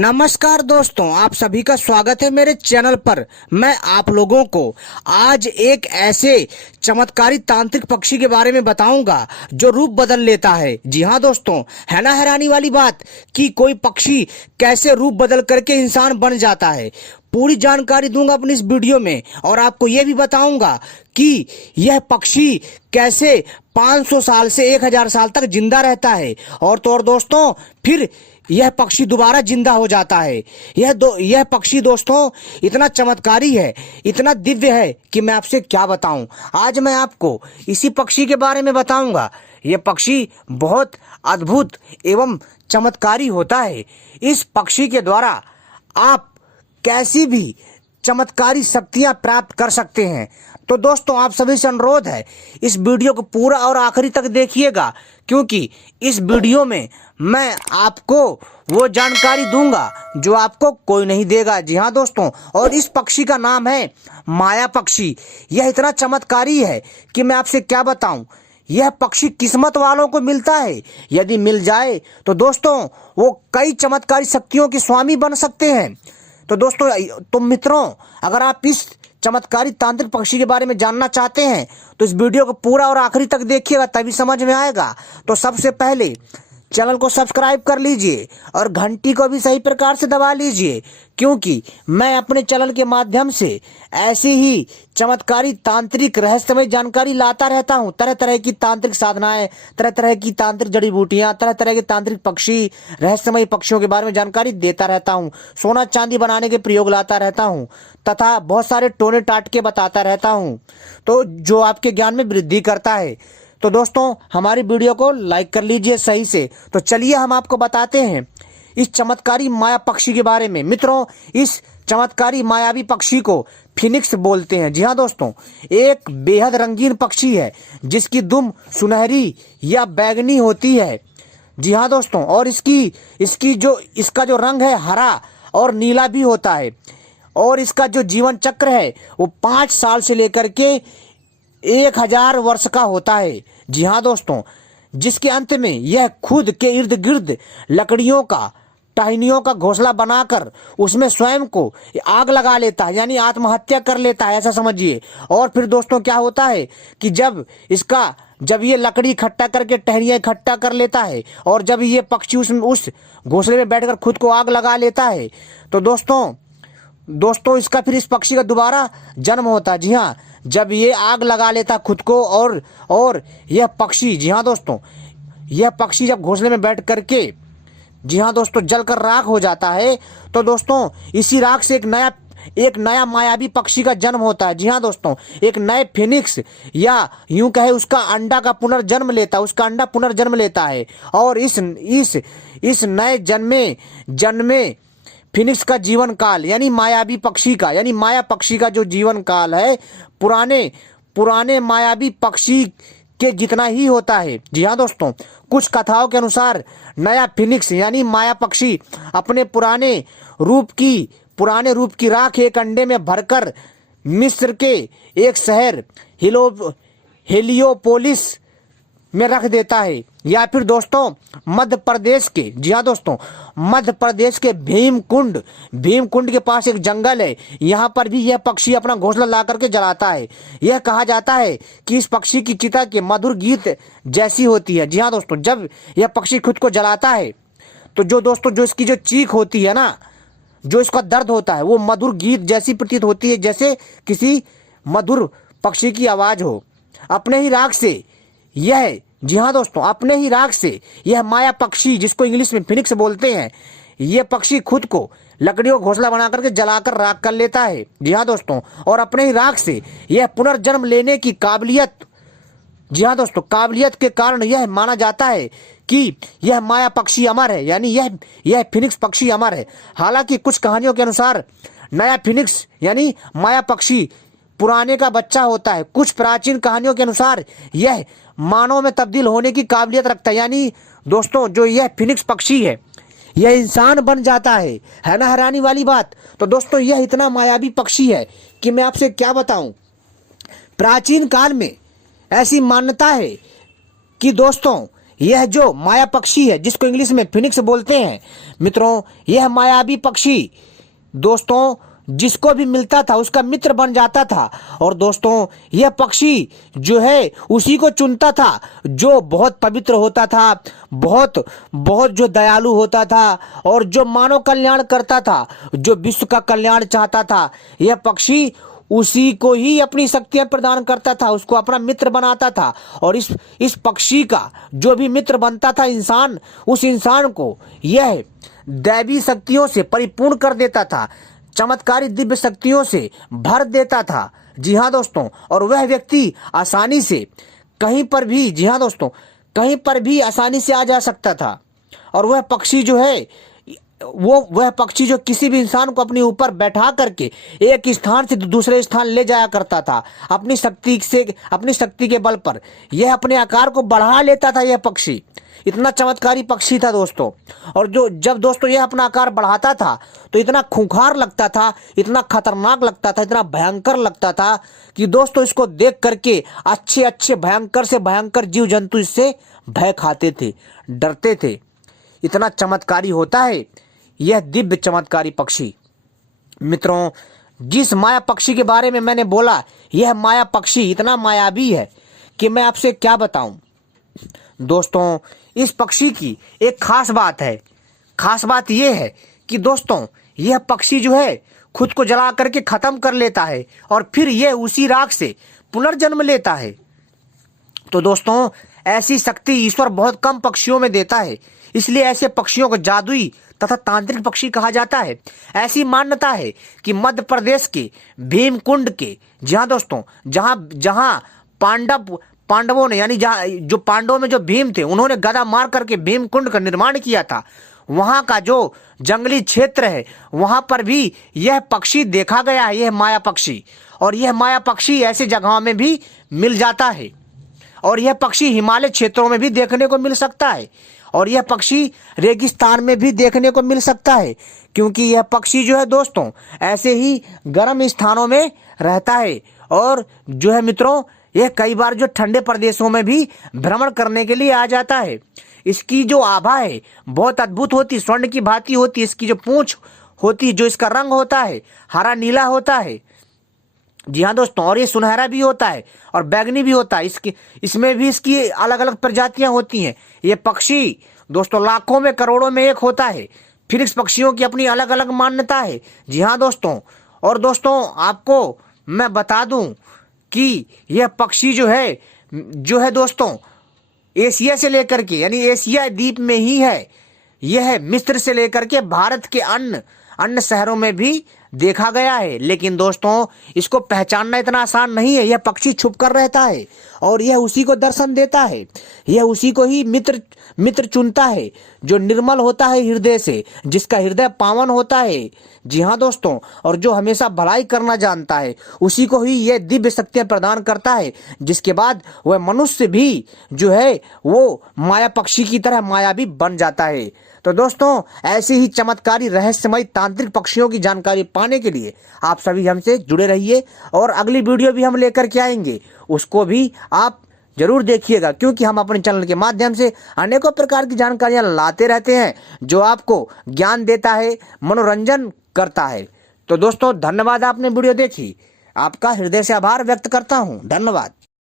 नमस्कार दोस्तों, आप सभी का स्वागत है मेरे चैनल पर। मैं आप लोगों को आज एक ऐसे चमत्कारी तांत्रिक पक्षी के बारे में बताऊंगा जो रूप बदल लेता है। जी हाँ दोस्तों, है ना हैरानी वाली बात कि कोई पक्षी कैसे रूप बदल करके इंसान बन जाता है। पूरी जानकारी दूंगा अपनी इस वीडियो में और आपको यह भी बताऊंगा कि यह पक्षी कैसे 500 साल से 1000 साल तक जिंदा रहता है और तो और दोस्तों फिर यह पक्षी दोबारा जिंदा हो जाता है। यह पक्षी दोस्तों इतना चमत्कारी है, इतना दिव्य है कि मैं आपसे क्या बताऊं। आज मैं आपको इसी पक्षी के बारे में बताऊंगा। यह पक्षी बहुत अद्भुत एवं चमत्कारी होता है। इस पक्षी के द्वारा आप कैसी भी चमत्कारी शक्तियां प्राप्त कर सकते हैं। तो दोस्तों आप सभी से अनुरोध है, इस वीडियो को पूरा और आखिरी तक देखिएगा, क्योंकि इस वीडियो में मैं आपको वो जानकारी दूंगा जो आपको कोई नहीं देगा। जी हाँ दोस्तों, और इस पक्षी का नाम है माया पक्षी। यह इतना चमत्कारी है कि मैं आपसे क्या बताऊं। यह पक्षी किस्मत वालों को मिलता है। यदि मिल जाए तो दोस्तों वो कई चमत्कारी शक्तियों के स्वामी बन सकते हैं। तो दोस्तों, तो मित्रों, अगर आप इस चमत्कारी तांत्रिक पक्षी के बारे में जानना चाहते हैं तो इस वीडियो को पूरा और आखिरी तक देखिएगा, तभी समझ में आएगा। तो सबसे पहले चैनल को सब्सक्राइब कर लीजिए और घंटी को भी सही प्रकार से दबा लीजिए, क्योंकि मैं अपने चैनल के माध्यम से ऐसी ही चमत्कारी तांत्रिक रहस्यमय जानकारी लाता रहता हूं। तरह तरह की तांत्रिक साधनाएं, तरह तरह की तांत्रिक जड़ी बूटियां, तरह तरह के तांत्रिक पक्षी, रहस्यमय पक्षियों के बारे में जानकारी देता रहता हूं। सोना चांदी बनाने के प्रयोग लाता रहता हूं तथा बहुत सारे टोने टाटके बताता रहता हूं, तो जो आपके ज्ञान में वृद्धि करता है। तो दोस्तों हमारी वीडियो को लाइक कर लीजिए सही से। तो चलिए हम आपको बताते हैं इस चमत्कारी माया पक्षी के बारे में। मित्रों, इस चमत्कारी मायावी पक्षी को फिनिक्स बोलते हैं। जी हाँ दोस्तों, एक बेहद रंगीन पक्षी है जिसकी दुम सुनहरी या बैंगनी होती है। जी हाँ दोस्तों, और इसका जो रंग है हरा और नीला भी होता है। और इसका जो जीवन चक्र है वो 5 साल से लेकर के 1000 वर्ष का होता है। जी हाँ दोस्तों, जिसके अंत में यह खुद के इर्द गिर्द लकड़ियों का, टहनियों का घोंसला बनाकर उसमें स्वयं को आग लगा लेता है, यानी आत्महत्या कर लेता है, ऐसा समझिए। और फिर दोस्तों क्या होता है कि जब ये लकड़ी इकट्ठा करके, टहनियां इकट्ठा कर लेता है और जब ये पक्षी उस घोंसले में बैठकर खुद को आग लगा लेता है, तो दोस्तों इसका फिर इस पक्षी का दोबारा जन्म होता है। जी हाँ, जब ये आग लगा लेता खुद को और यह पक्षी, जी हाँ दोस्तों, यह पक्षी जब घोंसले में बैठ करके, जी हाँ दोस्तों, जलकर राख हो जाता है, तो दोस्तों इसी राख से एक नया मायावी पक्षी का जन्म होता है। जी हाँ दोस्तों, एक नए फिनिक्स, या यूं कहे उसका अंडा का पुनर्जन्म लेता है, उसका अंडा पुनर्जन्म लेता है। और इस नए जन्मे फिनिक्स का जीवन काल, यानी मायावी पक्षी का, यानी माया पक्षी का जो जीवन काल है पुराने मायावी पक्षी के जितना ही होता है। जी हाँ दोस्तों, कुछ कथाओं के अनुसार नया फिनिक्स यानी माया पक्षी अपने पुराने रूप की राख एक अंडे में भरकर मिस्र के एक शहर हेलियोपोलिस में रख देता है, या फिर दोस्तों मध्य प्रदेश के, जी हाँ दोस्तों, मध्य प्रदेश के भीमकुंड के पास एक जंगल है, यहाँ पर भी यह पक्षी अपना घोंसला ला करके जलाता है। यह कहा जाता है कि इस पक्षी की चिता के मधुर गीत जैसी होती है। जी हाँ दोस्तों, जब यह पक्षी खुद को जलाता है तो जो इसकी जो चीख होती है ना, जो इसका दर्द होता है, वो मधुर गीत जैसी प्रतीत होती है, जैसे किसी मधुर पक्षी की आवाज हो। अपने ही राग से यह, जी हाँ दोस्तों, अपने ही राग से यह माया पक्षी, जिसको इंग्लिश में फिनिक्स बोलते हैं, यह पक्षी खुद को लकड़ियों घोंसला बना करके जलाकर राख कर लेता है। जी हाँ दोस्तों, और अपने ही राग से यह पुनर्जन्म लेने की काबिलियत, जी हाँ दोस्तों, काबिलियत के कारण यह माना जाता है कि यह माया पक्षी अमर है, यानी यह फिनिक्स पक्षी अमर है। हालांकि कुछ कहानियों के अनुसार नया फिनिक्स यानी माया पक्षी पुराने का बच्चा होता है। कुछ प्राचीन कहानियों के अनुसार यह मानव में तब्दील होने की काबिलियत रखता है, यानी दोस्तों जो यह फिनिक्स पक्षी है यह इंसान बन जाता है ना हैरानी वाली बात। तो दोस्तों यह इतना मायावी पक्षी है कि मैं आपसे क्या बताऊं। प्राचीन काल में ऐसी मान्यता है कि दोस्तों यह जो माया पक्षी है, जिसको इंग्लिश में फिनिक्स बोलते हैं मित्रों, यह मायावी पक्षी दोस्तों जिसको भी मिलता था उसका मित्र बन जाता था। और दोस्तों यह पक्षी जो है उसी को चुनता था जो बहुत पवित्र होता था, बहुत बहुत जो दयालु होता था और जो मानव कल्याण करता था, जो विश्व का कल्याण चाहता था। यह पक्षी उसी को ही अपनी शक्तियां प्रदान करता था, उसको अपना मित्र बनाता था। और इस पक्षी का जो भी मित्र बनता था इंसान, उस इंसान को यह दैवी शक्तियों से परिपूर्ण कर देता था, चमत्कारी दिव्य शक्तियों से भर देता था। जी हाँ दोस्तों, और वह व्यक्ति आसानी से कहीं पर भी, जी हाँ दोस्तों, कहीं पर भी आसानी से आ जा सकता था। और वह पक्षी जो है वह पक्षी जो किसी भी इंसान को अपने ऊपर बैठा करके एक स्थान से दूसरे स्थान ले जाया करता था अपनी शक्ति के बल पर। यह अपने आकार को बढ़ा लेता था। यह पक्षी इतना चमत्कारी पक्षी था दोस्तों। और जब दोस्तों यह अपना आकार बढ़ाता था तो इतना खूंखार लगता था, इतना खतरनाक लगता था, इतना भयंकर लगता था कि दोस्तों इसको देख करके अच्छे अच्छे भयंकर से भयंकर जीव जंतु इससे भय खाते थे, डरते थे। इतना चमत्कारी होता है यह दिव्य चमत्कारी पक्षी। मित्रों, जिस माया पक्षी के बारे में मैंने बोला, यह माया पक्षी इतना मायावी है कि मैं आपसे क्या बताऊं। दोस्तों इस पक्षी की एक खास बात है। खास बात यह है कि दोस्तों यह पक्षी जो है खुद को जला करके खत्म कर लेता है और फिर यह उसी राख से पुनर्जन्म लेता है। तो दोस्तों ऐसी शक्ति ईश्वर बहुत कम पक्षियों में देता है, इसलिए ऐसे पक्षियों को जादुई तथा तांत्रिक पक्षी कहा जाता है। ऐसी मान्यता है कि मध्य प्रदेश के भीमकुंड के, जहां दोस्तों जहां पांडवों ने, यानी जो पांडवों में जो भीम थे, उन्होंने गदा मार करके भीमकुंड का निर्माण किया था, वहां का जो जंगली क्षेत्र है वहां पर भी यह पक्षी देखा गया है, यह माया पक्षी। और यह माया पक्षी ऐसे जगहों में भी मिल जाता है। और यह पक्षी हिमालय क्षेत्रों में भी देखने को मिल सकता है। और यह पक्षी रेगिस्तान में भी देखने को मिल सकता है, क्योंकि यह पक्षी जो है दोस्तों ऐसे ही गर्म स्थानों में रहता है। और जो है मित्रों यह कई बार जो ठंडे प्रदेशों में भी भ्रमण करने के लिए आ जाता है। इसकी जो आभा है बहुत अद्भुत होती, स्वर्ण की भांति होती। इसकी जो पूंछ होती, जो इसका रंग होता है हरा नीला होता है। जी हाँ दोस्तों, और ये सुनहरा भी होता है और बैगनी भी होता है। इसमें भी इसकी अलग अलग प्रजातियां होती हैं। ये पक्षी दोस्तों लाखों में करोड़ों में एक होता है। फिर इस पक्षियों की अपनी अलग अलग मान्यता है। जी हाँ दोस्तों, और दोस्तों आपको मैं बता दूं कि यह पक्षी जो है दोस्तों एशिया से लेकर के, यानी एशिया द्वीप में ही है। यह मिस्र से लेकर के भारत के अन्य शहरों में भी देखा गया है। लेकिन दोस्तों इसको पहचानना इतना आसान नहीं है। यह पक्षी छुप कर रहता है और यह उसी को दर्शन देता है। यह उसी को ही मित्र चुनता है जो निर्मल होता है हृदय से, जिसका हृदय पावन होता है। जी हाँ दोस्तों, और जो हमेशा भलाई करना जानता है, उसी को ही यह दिव्य शक्तियां प्रदान करता है, जिसके बाद वह मनुष्य भी जो है वो माया पक्षी की तरह मायावी बन जाता है। तो दोस्तों ऐसे ही चमत्कारी रहस्यमय तांत्रिक पक्षियों की जानकारी पाने के लिए आप सभी हमसे जुड़े रहिए। और अगली वीडियो भी हम लेकर के आएंगे, उसको भी आप जरूर देखिएगा, क्योंकि हम अपने चैनल के माध्यम से अनेकों प्रकार की जानकारियां लाते रहते हैं जो आपको ज्ञान देता है, मनोरंजन करता है। तो दोस्तों धन्यवाद, आपने वीडियो देखी। आपका हृदय से आभार व्यक्त करता हूं। धन्यवाद।